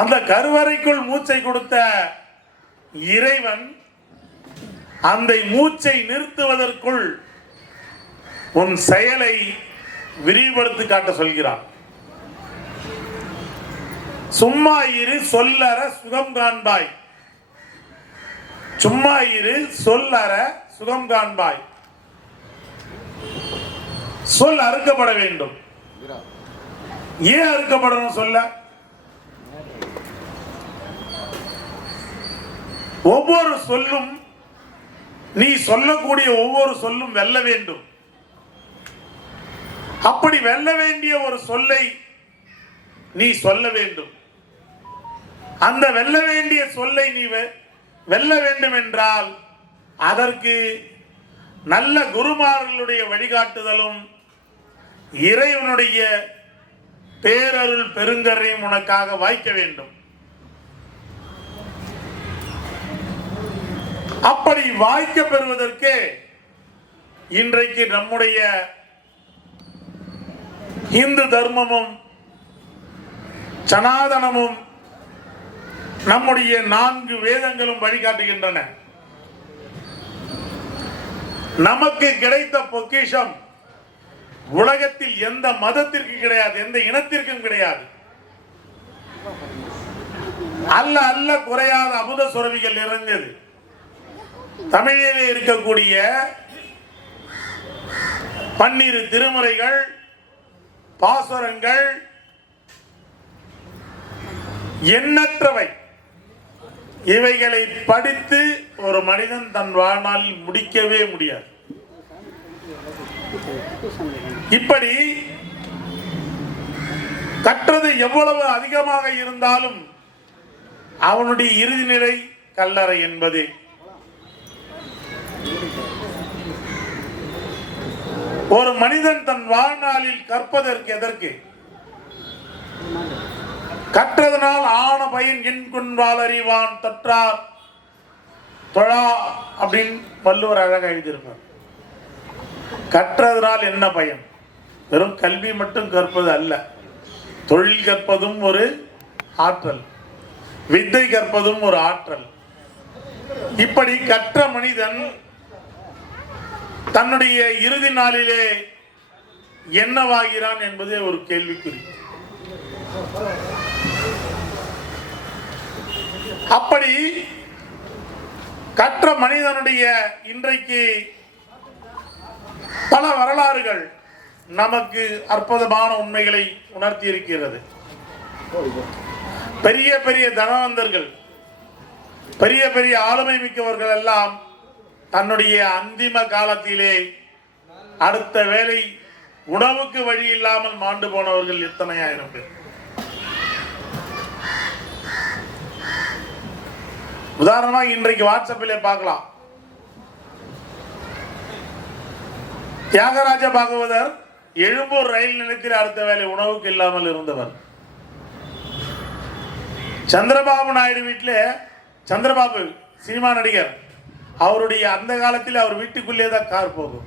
அந்த கருவறைக்குள் மூச்சை கொடுத்த இறைவன் அந்த மூச்சை நிறுத்துவதற்குள் உன் செயலை விரிவுபடுத்தி காட்ட சொல்கிறான். சும்மா இரு சொல்லற சுகம் காண்பாய், சும்மா இரு சொல்லற சுகம் காண்பாய். சொல் அறுக்கப்பட வேண்டும். ஏன் அறுக்கப்படணும்? சொல்ல ஒவ்வொரு சொல்லும், நீ சொல்லக்கூடிய ஒவ்வொரு சொல்லும் வெல்ல வேண்டும். அப்படி வெல்ல வேண்டிய ஒரு சொல்லை நீ சொல்ல வேண்டும். அந்த வெல்ல வேண்டிய சொல்லை நீ வெல்ல வேண்டும் என்றால் அதற்கு நல்ல குருமார்களுடைய வழிகாட்டுதலும் இறைவனுடைய பேரருள் பெருங்கரையும் உனக்காக வாய்க்க வேண்டும். அப்படி வாய்க்க பெறுவதற்கு இன்றைக்கு நம்முடைய இந்து தர்மமும் சனாதனமும் நம்முடைய 4 வேதங்களும் வழிகாட்டுகின்றன. நமக்கு கிடைத்த பொக்கிஷம் உலகத்தில் எந்த மதத்திற்கு கிடையாது, எந்த இனத்திற்கும் கிடையாது. அல்ல அல்ல குறையாத அமுத சுரபிகள் நிறைந்தது. தமிழிலே இருக்கக்கூடிய 12 திருமுறைகள், பாசுரங்கள் எண்ணற்றவை. இவைகளை படித்து ஒரு மனிதன் தன் வாழ்நாளில் முடிக்கவே முடியாது. இப்படி கற்றது எவ்வளவு அதிகமாக இருந்தாலும் அவனுடைய இறுதி நிலை கல்லறை என்பது. ஒரு மனிதன் தன் வாழ்நாளில் கற்பதற்கு எதற்கு? கற்றதனால் ஆன பயன் என்கொன்பால் அறிவான் தற்றார் தொழா அப்படின்னு வள்ளுவர் அழகாக எழுதியிருப்பார். கற்றதனால் என்ன பயன்? வெறும் கல்வி மட்டும் கற்பது அல்ல, தொழில் கற்பதும் ஒரு ஆற்றல், வித்தை கற்பதும் ஒரு ஆற்றல். இப்படி கற்ற மனிதன் தன்னுடைய இறுதி நாளிலே என்னவாகிறான் என்பதே ஒரு கேள்விக்குறி. அப்படி கற்ற மனிதனுடைய இன்றைக்கு பல வரலாறுகள் நமக்கு அற்புதமான உண்மைகளை உணர்த்தி இருக்கிறது. பெரிய பெரிய தனவந்தர்கள், பெரிய பெரிய ஆளுமை மிக்கவர்கள் எல்லாம் தன்னுடைய அந்திம காலத்திலே அடுத்த வேளை உணவுக்கு வழி இல்லாமல் மாண்டு போனவர்கள் எத்தனை ஆயிரம் பேர். உதாரணமாக இன்றைக்கு வாட்ஸ்அப்பிலே பார்க்கலாம். தியாகராஜ பாகவதர் எழும்பூர் ரயில் நிலையத்தில் அடுத்த வேளை உணவுக்கு இல்லாமல் இருந்தவர். சந்திரபாபு நாயுடு வீட்டில், சந்திரபாபு சினிமா நடிகர், அவருடைய அந்த காலத்தில் அவர் வீட்டுக்குள்ளே தான் கார் போகும்.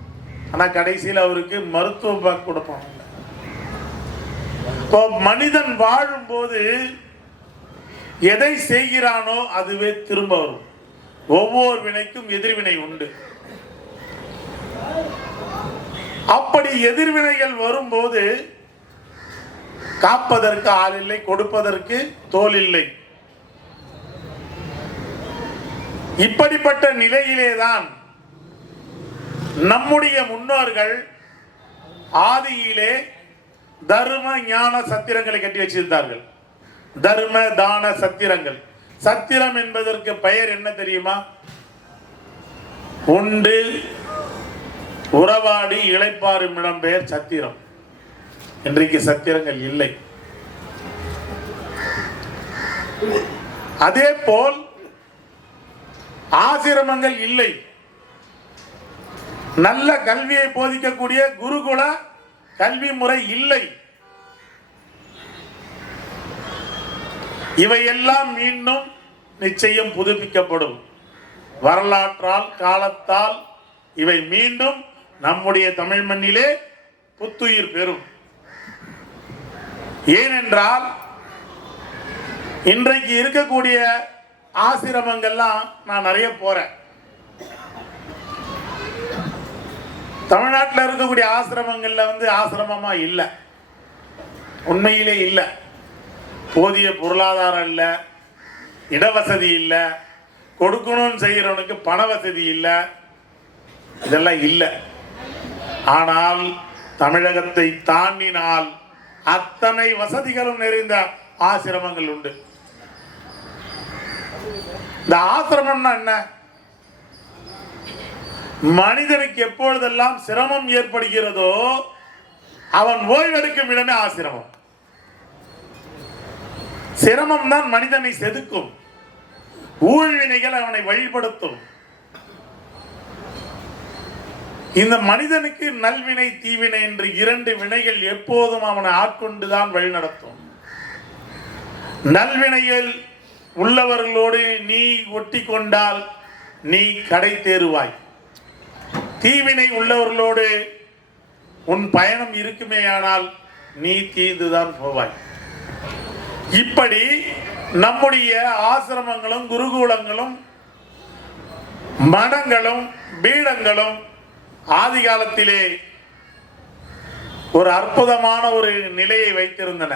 ஆனால் கடைசியில் அவருக்கு மருத்துவ கொடுப்பாங்க. இப்போ மனிதன் வாழும்போது எதை செய்கிறானோ அதுவே திரும்ப வரும். ஒவ்வொரு வினைக்கும் எதிர்வினை உண்டு. அப்படி எதிர்வினைகள் வரும்போது காப்பதற்கு ஆள் இல்லை, கொடுப்பதற்கு தோல் இல்லை. இப்படிப்பட்ட நிலையிலேதான் நம்முடைய முன்னோர்கள் ஆதியிலே தர்ம ஞான சத்திரங்களை கட்டி வச்சிருந்தார்கள். தர்ம தான சத்திரங்கள். சத்திரம் என்பதற்கு பெயர் என்ன தெரியுமா? உண்டு உறவாடி இளைப்பாறும் இடம் பெயர் சத்திரம். இன்றைக்கு சத்திரங்கள் இல்லை. அதே போல் ஆசிரமங்கள் இல்லை. நல்ல கல்வியை போதிக்கக்கூடிய குருகுல கல்வி முறை இல்லை. இவையெல்லாம் மீண்டும் நிச்சயம் புதுப்பிக்கப்படும். வரலாற்றால், காலத்தால் இவை மீண்டும் நம்முடைய தமிழ் மண்ணிலே புத்துயிர் பெறும். ஏனென்றால் இன்றைக்கு இருக்கக்கூடிய ஆசிரமங்கள்லாம் நான் நிறைய போறேன். தமிழ்நாட்டில் இருக்கக்கூடிய ஆசிரமங்கள்ல ஆசிரமமா இல்லை, உண்மையிலே இல்லை. போதிய பொருளாதாரம் இல்லை, இடவசதி இல்லை, கொடுக்கணும்னு செய்யறவனுக்கு பண வசதி இல்லை, இதெல்லாம் இல்லை. ஆனால் தமிழகத்தை தாண்டினால் அத்தனை வசதிகளும் நிறைந்த ஆசிரமங்கள் உண்டு. இந்த ஆசிரமம்னா என்ன? மனிதனுக்கு எப்பொழுதெல்லாம் சிரமம் ஏற்படுகிறதோ அவன் ஓய்வெடுக்கும் இடமே ஆசிரமம். சிரமம் தான் மனிதனை செதுக்கும், ஊழ்வினைகள் அவனை வழிபடுத்தும். இந்த மனிதனுக்கு நல்வினை தீவினை என்று இரண்டு வினைகள் எப்போதும் அவனை ஆட்கொண்டுதான் வழிநடத்தும். நல்வினையில் உள்ளவர்களோடு நீ ஒட்டி கொண்டால் நீ கடை தேறுவாய். தீவினை உள்ளவர்களோடு உன் பயணம் இருக்குமேயானால் நீ தீர்ந்துதான் போவாய். இப்படி நம்முடைய ஆசிரமங்களும் குருகுலங்களும் மடங்களும் பீடங்களும் ஆதி காலத்திலே ஒரு அற்புதமான ஒரு நிலையை வைத்திருந்தன.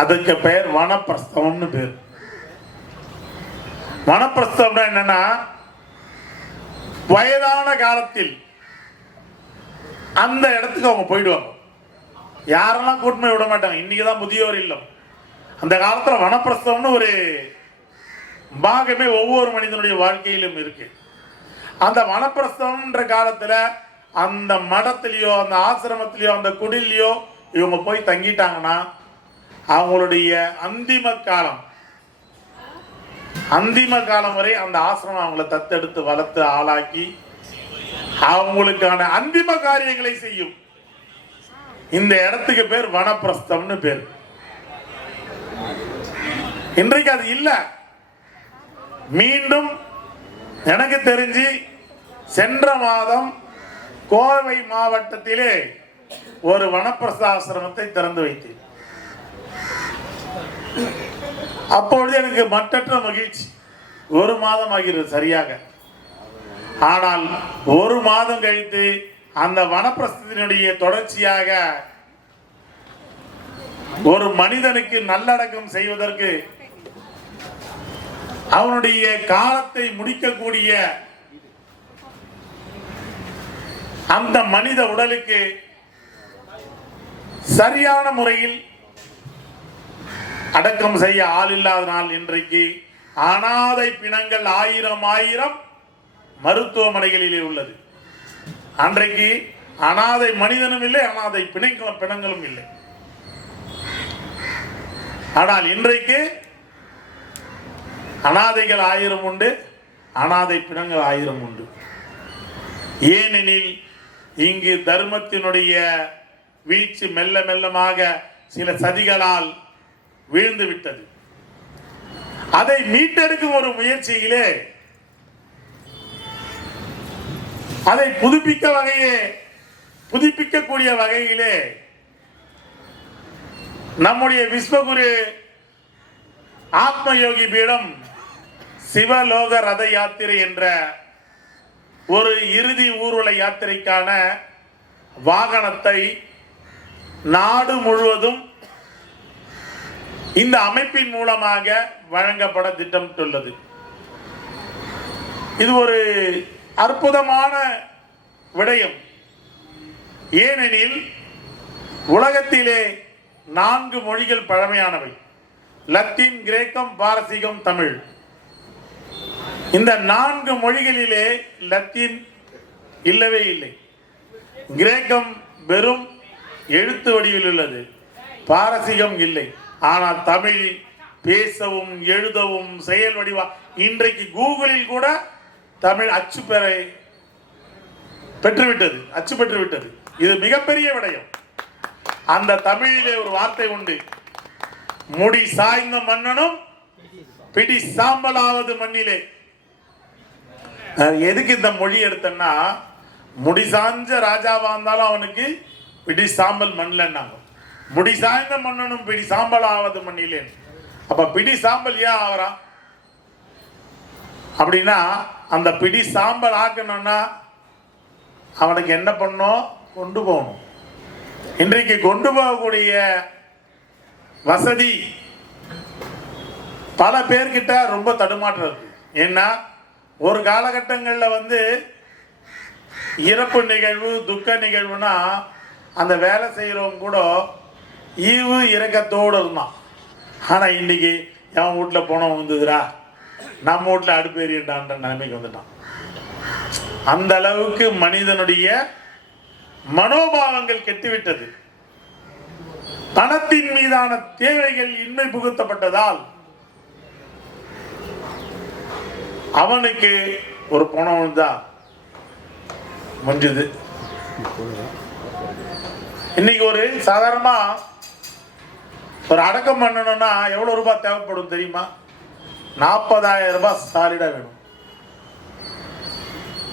அதுக்கு பெயர் வனப்பிரஸ்தவம்னு பேர். வனப்பிரஸ்தவம்னா என்னன்னா, வயதான காலத்தில் அந்த இடத்துக்கு அவங்க போயிடுவாங்க. யாரெல்லாம் கூட்டமே விட மாட்டாங்க. இன்னைக்குதான் முதியோர் இல்லம். அந்த காலத்துல வனப்பிரஸ்தவம்னு ஒரு பாகமே ஒவ்வொரு மனிதனுடைய வாழ்க்கையிலும் இருக்கு. அந்த வனப்பிரஸ்தவம்ன்ற காலத்துல அந்த மடத்திலேயோ அந்த ஆசிரமத்திலேயோ அந்த குடிலையோ இவங்க போய் தங்கிட்டாங்கன்னா அவங்களுடைய அந்திம காலம் வரை அந்த ஆசிரமம் அவங்கள தத்தெடுத்து வளர்த்து ஆளாக்கி அவங்களுக்கான அந்திம காரியங்களை செய்யும். இந்த இடத்துக்கு பேர் வனப்பிரஸ்தம்னு பேர். இன்றைக்கு அது இல்ல. மீண்டும் எனக்கு தெரிஞ்சு சென்ற மாதம் கோவை மாவட்டத்திலே ஒரு வனப்பிரஸ்த ஆசிரமத்தை திறந்து வைத்தேன். அப்பொழுது எனக்கு மற்றற்ற மகிழ்ச்சி. ஒரு மாதம் ஆகிறது சரியாக. ஆனால் ஒரு மாதம் கழித்து அந்த வனப்பிரஸ்தத்தினுடைய தொடர்ச்சியாக ஒரு மனிதனுக்கு நல்லடக்கம் செய்வதற்கு அவனுடைய காலத்தை முடிக்கக்கூடிய அந்த மனித உடலுக்கு சரியான முறையில் அடக்கம் செய்ய ஆள் இல்லாத நாள் இன்றைக்கு அனாதை பிணங்கள் ஆயிரம் மருத்துவமனைகளிலே உள்ளது. அன்றைக்கு அனாதை மனிதனும் இல்லை, அனாதை பிணங்களும் இல்லை. ஆனால் இன்றைக்கு அனாதைகள் 1000 உண்டு, அனாதை பிணங்கள் 1000 உண்டு. ஏனெனில் இங்கு தர்மத்தினுடைய வீழ்ச்சி மெல்ல மெல்லமாக சில சதிகளால் வீழ்ந்து விட்டது. அதை மீட்டெடுக்கும் ஒரு முயற்சியிலே அதை புதுப்பிக்கக்கூடிய வகையிலே நம்முடைய விஸ்வகுரு ஆத்மயோகி பீடம் சிவலோக ரத யாத்திரை என்ற ஒரு இறுதி ஊர்வல யாத்திரைக்கான வாகனத்தை நாடு முழுவதும் இந்த அமைப்பின் மூலமாக வழங்கப்பட திட்டமிட்டுள்ளது. இது ஒரு அற்புதமான விடயம். ஏனெனில் உலகத்திலே 4 மொழிகள் பழமையானவை: லத்தீன், கிரேக்கம், பாரசீகம், தமிழ். இந்த 4 மொழிகளிலே லத்தீன் இல்லவே இல்லை. கிரேக்கம் வெறும் எழுத்து வடிவில் உள்ளது, பாரசீகம் இல்லை. ஆனால் தமிழ் பேசவும் எழுதவும் செயல் வடிவா இன்றைக்கு கூகுளில் கூட தமிழ் அச்சு பெற்றுவிட்டது. இது மிகப்பெரிய விடயம். அந்த தமிழிலே ஒரு வார்த்தை உண்டு: முடி சாய்ந்த மன்னனும் பிடி சாம்பலாவது மண்ணிலே. எதுக்கு இந்த மொழி எடுத்தன்னா, முடி சாஞ்ச ராஜாவா இருந்தாலும் அவனுக்கு பிடி சாம்பல் மண்ணில்னாங்க. முடி சாய்ந்த மன்னனும் பிடி சாம்பல் ஆவது மண்ணிலேன். அப்ப பிடி சாம்பல் ஏன் ஆகிறான் அப்படின்னா, அந்த பிடி சாம்பல் ஆக்கணும்னா அவனுக்கு என்ன பண்ணும்? கொண்டு போகணும். இன்றைக்கு கொண்டு போகக்கூடிய வசதி பல பேர்கிட்ட ரொம்ப தடுமாற்றம் இருக்கு. ஏன்னா ஒரு காலகட்டங்களில் இறப்பு நிகழ்வு, துக்க நிகழ்வுனா அந்த வேலை செய்கிறவங்க கூட ஈவு இறக்கத்தோடு இருந்தான். ஆனால் இன்னைக்கு என் வீட்டில் போனவன் வந்துதுரா, நம்ம வீட்டில் அடுப்பு எறியண்டான்ற நிலைமைக்கு வந்துட்டான். அந்த அளவுக்கு மனிதனுடைய மனோபாவங்கள் கெட்டுவிட்டது. பணத்தின் மீதான தேவைகள் இன்மை புகுத்தப்பட்டதால் அவனுக்கு ஒரு பணம் தான் முடிஞ்சது. இன்னைக்கு ஒரு சாதாரணமா ஒரு அடக்கம் பண்ணணும்னா எவ்வளவு ரூபாய் தேவைப்படும் தெரியுமா? 40,000 ரூபாய் சாலிடா வேணும்.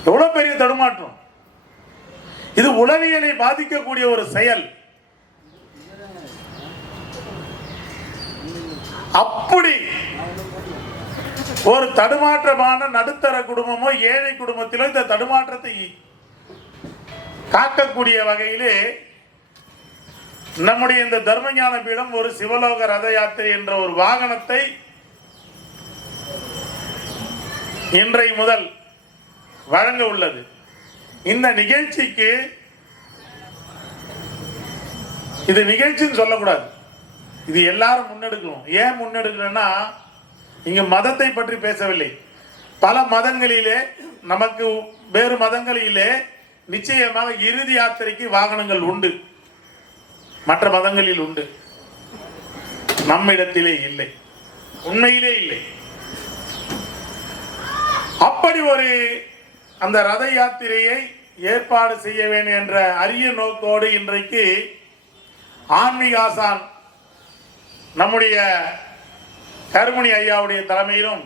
எவ்வளவு பெரிய தடுமாற்றம்! இது உளவியலை பாதிக்கக்கூடிய ஒரு செயல். அப்படி ஒரு தடுமாற்றமான நடுத்தர குடும்பமோ ஏழை குடும்பத்திலோ இந்த தடுமாற்றத்தை காக்கக்கூடிய வகையிலே நம்முடைய இந்த தர்மஞான பீடம் ஒரு சிவலோக ரத யாத்திரை என்ற ஒரு வாகனத்தை இன்றை முதல் வழங்க உள்ளது. இந்த நிகழ்ச்சிக்கு இது நிகழ்ச்சின்னு சொல்லக்கூடாது, இது எல்லாரும் முன்னெடுக்கணும். ஏன் முன்னெடுக்கணும்னா, இங்க மதத்தை பற்றி பேசவில்லை. பல மதங்களிலே, நமக்கு வேறு மதங்களிலே நிச்சயமாக இறுதி யாத்திரைக்கு வாகனங்கள் உண்டு, மற்ற மதங்களில் உண்டு. நம்மிடத்திலே இல்லை, உண்மையிலே இல்லை. அப்படி ஒரு அந்த ரத யாத்திரையை ஏற்பாடு செய்ய வேண்டும் என்ற அரிய நோக்கோடு இன்றைக்கு ஆன்மீக ஆசான் நம்முடைய கருமணி ஐயாவுடைய தலைமையிலும்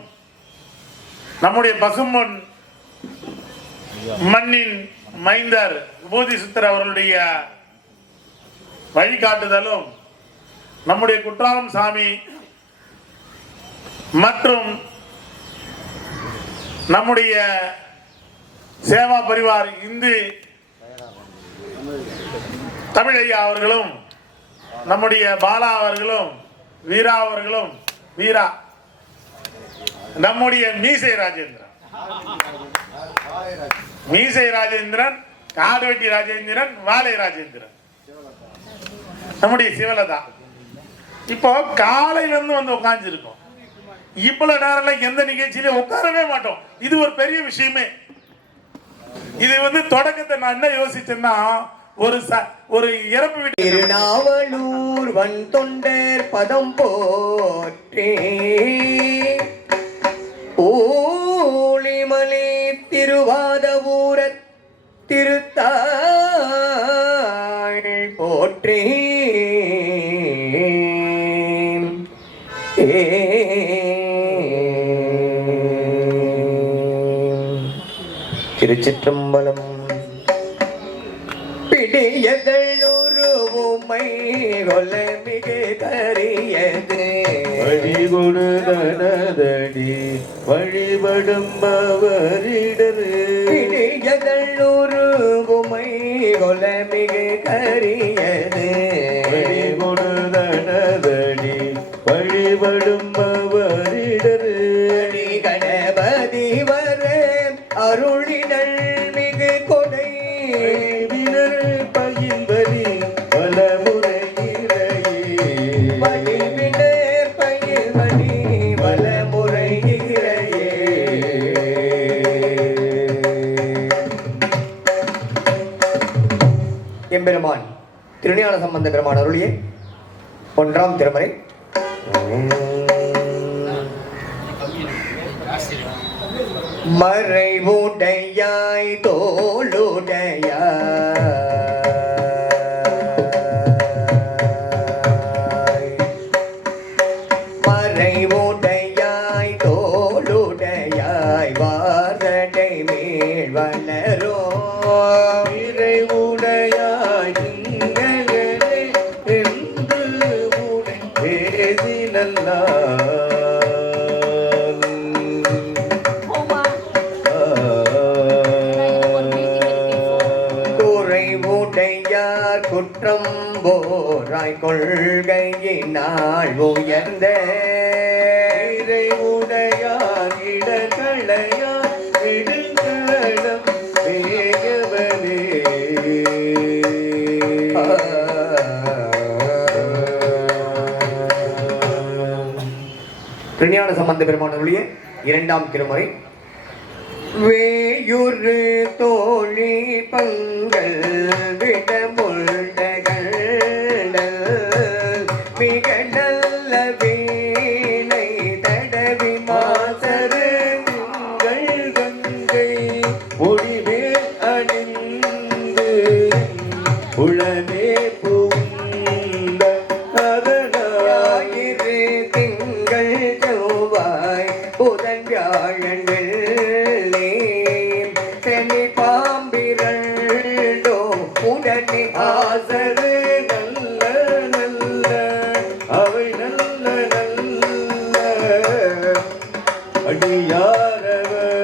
நம்முடைய பசும்பொன் மண்ணின் மைந்தர் விபூதி சித்தர் அவர்களுடைய வழிகாட்டுதலும் நம்முடைய குற்றாலம் சாமி மற்றும் நம்முடைய சேவா பரிவார் இந்து தமிழையா அவர்களும் நம்முடைய பாலா அவர்களும் வீரா அவர்களும் வீரா நம்முடைய மீசை ராஜேந்திரன் காடுவெட்டி ராஜேந்திரன் வாழை ராஜேந்திரன் நம்முடைய சிவலதா இப்போ காலையிலிருந்து வந்து உட்கார்ந்துருக்கோம். இவ்வளவு நேரம் எந்த நிகழ்ச்சியிலும் உட்காரவே மாட்டோம். இது ஒரு பெரிய விஷயமே. இது தொடக்கத்தை நான் என்ன யோசிச்சேன்னா, ஒரு இறப்பு வீட்டு திருநாவலூர் வன் தொண்டர் பதம் போற்றே ஊழிமலை திருவாதவூர திருத்தாள் போற்றே திருச்சிற்றம்பலம். பிடியகள் உருவுமை கொல மிகு கரியது வழிகொடுதனதடி வழிபடும் பவரிடரு. பிடியகள் உருவுமை கொல மிகு கரியது வழிகொடுதனதடி வழிபடும் பவரிடரு. கணபதி வர அருளினள் மிகு கொடை வினர் பயில்வரி வலமுறையிறையே. வழிவினர் பயில்வரி வலமுறையிறையே. எம்பெருமான் திருஞான சம்பந்த பெருமான் அருளிய 1ஆம் திருமறை மறைவுடையாய் தோளுடையாய் மறைவுடையாய் தோளுடையாய் வாரடை மேல் வளரோ இறைவுடையாய் திங்களே நல்லால் கூரை உடையார் குற்றம் போராய் கொள்கையினால் உயர்ந்த இறை உடையார் இடர்களையார் இடுங்களம் பேயவனே திருஞான சம்பந்த பெருமானுடைய இரண்டாம் திருமுறை. வேயுறு தோழி பங்கள் விடமுள்ளகள் மிக நல்ல வீணை தடவி மாசரு உங்கள் கங்கை முடிவே அணிந்து உளமே பூந்த கதனாய் ஞாயிறு திங்கள் செவ்வாய் புதன் வியாழன் வெள்ளி சனி பாம்பிரண்டோ உடனே ஆசரு நல்ல நல்ல அவை நல்ல நல்ல அடியாரவர்